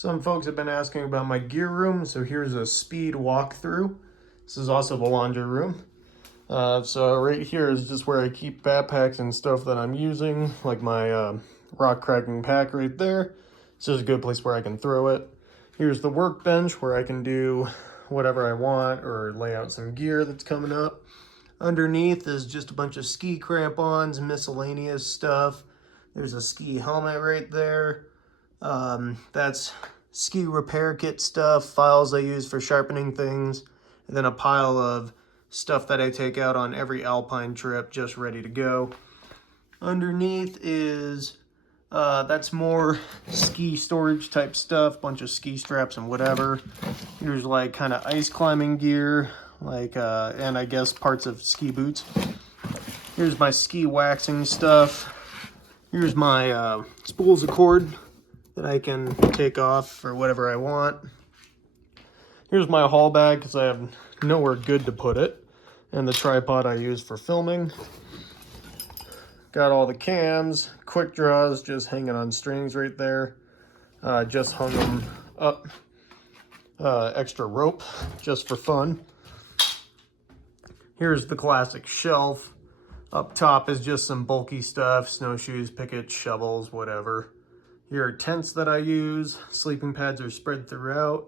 Some folks have been asking about my gear room, so here's a speed walkthrough. This is also the laundry room. So right here is just where I keep backpacks and stuff that I'm using, like my rock cracking pack right there. It's just a good place where I can throw it. Here's the workbench where I can do whatever I want or lay out some gear that's coming up. Underneath is just a bunch of ski crampons, miscellaneous stuff. There's a ski helmet right there. That's ski repair kit stuff, files I use for sharpening things, and then a pile of stuff that I take out on every alpine trip just ready to go. Underneath is, that's more ski storage type stuff, bunch of ski straps and whatever. Here's like kind of ice climbing gear, like, and I guess parts of ski boots. Here's my ski waxing stuff. Here's my spools of cord that I can take off for whatever I want. Here's my haul bag because I have nowhere good to put it, and the tripod I use for filming. Got all the cams, quick draws just hanging on strings right there. Just hung them up, extra rope just for fun. Here's the classic shelf. Up top is just some bulky stuff, snowshoes, pickets, shovels, whatever. Here are tents that I use. Sleeping pads are spread throughout.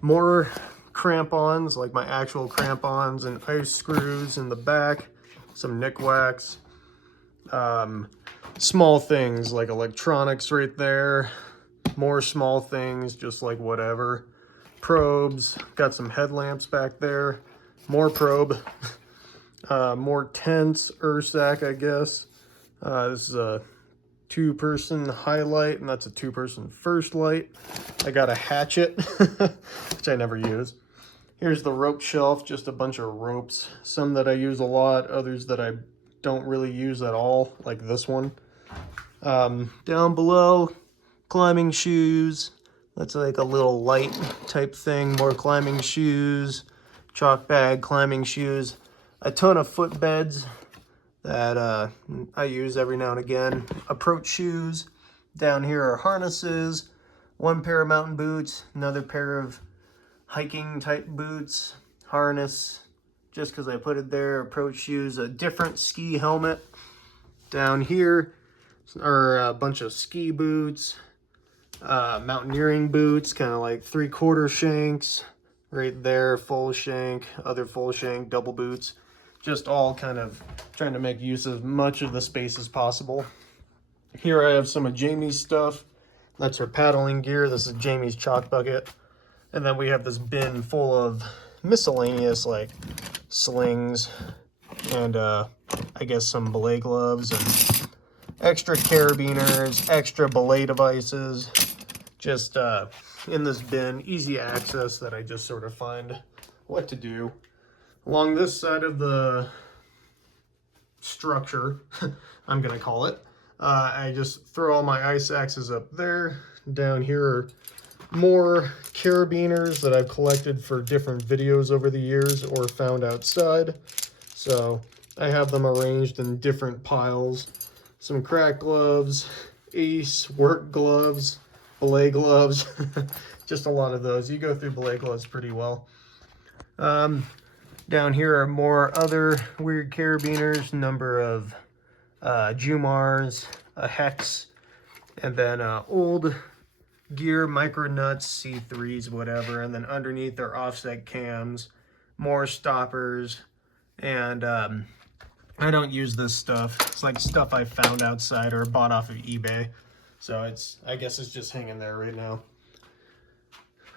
More crampons, like my actual crampons, and ice screws in the back. Some nick wax. Small things like electronics right there. More small things, just like whatever. Probes. Got some headlamps back there. More probe. More tents, Ursac, I guess. This is a two-person highlight, and that's a two-person first light. I got a hatchet, which I never use. Here's the rope shelf, just a bunch of ropes. Some that I use a lot, others that I don't really use at all, like this one. Down below, climbing shoes. That's like a little light type thing. More climbing shoes, chalk bag, climbing shoes. A ton of footbeds that I use every now and again. Approach shoes. Down here are harnesses. One pair of mountain boots. Another pair of hiking type boots. Harness, just because I put it there. Approach shoes. A different ski helmet. Down here are a bunch of ski boots. Mountaineering boots, kind of like 3/4 shanks. Right there, full shank. Other full shank, double boots. Just all kind of trying to make use of much of the space as possible. Here I have some of Jamie's stuff. That's her paddling gear. This is Jamie's chalk bucket. And then we have this bin full of miscellaneous like slings and I guess some belay gloves and extra carabiners, extra belay devices. Just in this bin, easy access that I just sort of find what to do. Along this side of the structure, I'm going to call it, I just throw all my ice axes up there. Down here are more carabiners that I've collected for different videos over the years or found outside. So I have them arranged in different piles. Some crack gloves, ace, work gloves, belay gloves, just a lot of those. You go through belay gloves pretty well. Down here are more other weird carabiners, number of Jumars, a hex, and then old gear, micro nuts, C3s, whatever. And then underneath are offset cams, more stoppers, and I don't use this stuff. It's like stuff I found outside or bought off of eBay. So I guess it's just hanging there right now.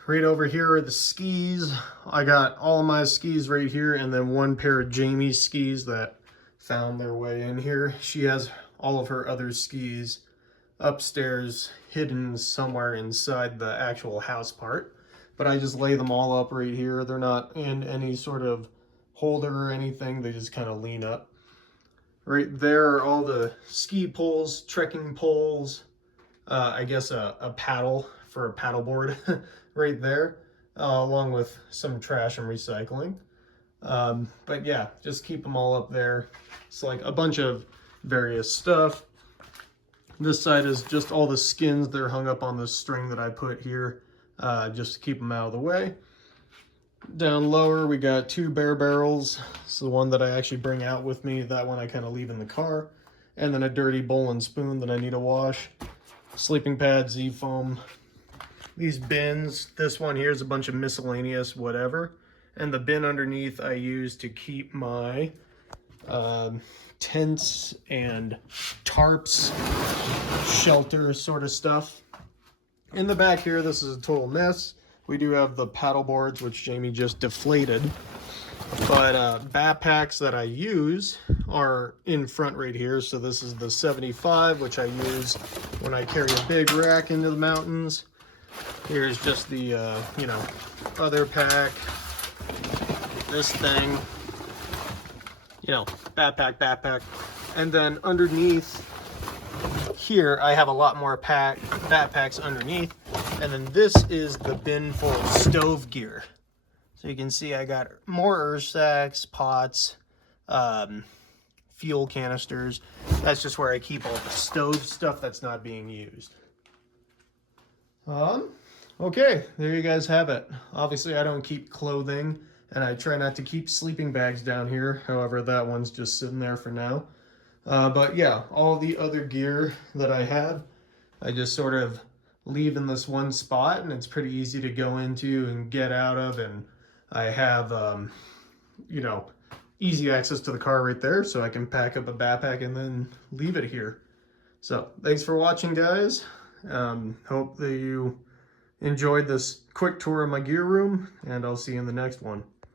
Right over here are the skis. I got all of my skis right here, and then one pair of Jamie's skis that found their way in here. She has all of her other skis upstairs, hidden somewhere inside the actual house part. But I just lay them all up right here. They're not in any sort of holder or anything. They just kind of lean up. Right there are all the ski poles, trekking poles, I guess a paddle for a paddleboard right there, along with some trash and recycling. But yeah, just keep them all up there. It's like a bunch of various stuff. This side is just all the skins. They're hung up on this string that I put here just to keep them out of the way. Down lower, we got 2 bare barrels. It's the one that I actually bring out with me. That one I kind of leave in the car. And then a dirty bowl and spoon that I need to wash. Sleeping pad, Z-foam. These bins, this one here is a bunch of miscellaneous whatever. And the bin underneath I use to keep my tents and tarps, shelter sort of stuff. In the back here, this is a total mess. We do have the paddle boards, which Jamie just deflated. But backpacks that I use are in front right here. So this is the 75, which I use when I carry a big rack into the mountains. Here's just the, other pack. This thing. Backpack. And then underneath here, I have a lot more backpacks underneath. And then this is the bin full of stove gear. So you can see I got more earth sacks, pots, fuel canisters. That's just where I keep all the stove stuff that's not being used. Okay, there you guys have it. Obviously, I don't keep clothing, and I try not to keep sleeping bags down here. However, that one's just sitting there for now. But yeah, all the other gear that I have, I just sort of leave in this one spot, and it's pretty easy to go into and get out of, and I have, easy access to the car right there, so I can pack up a backpack and then leave it here. So, thanks for watching, guys. Hope that you enjoyed this quick tour of my gear room, and I'll see you in the next one.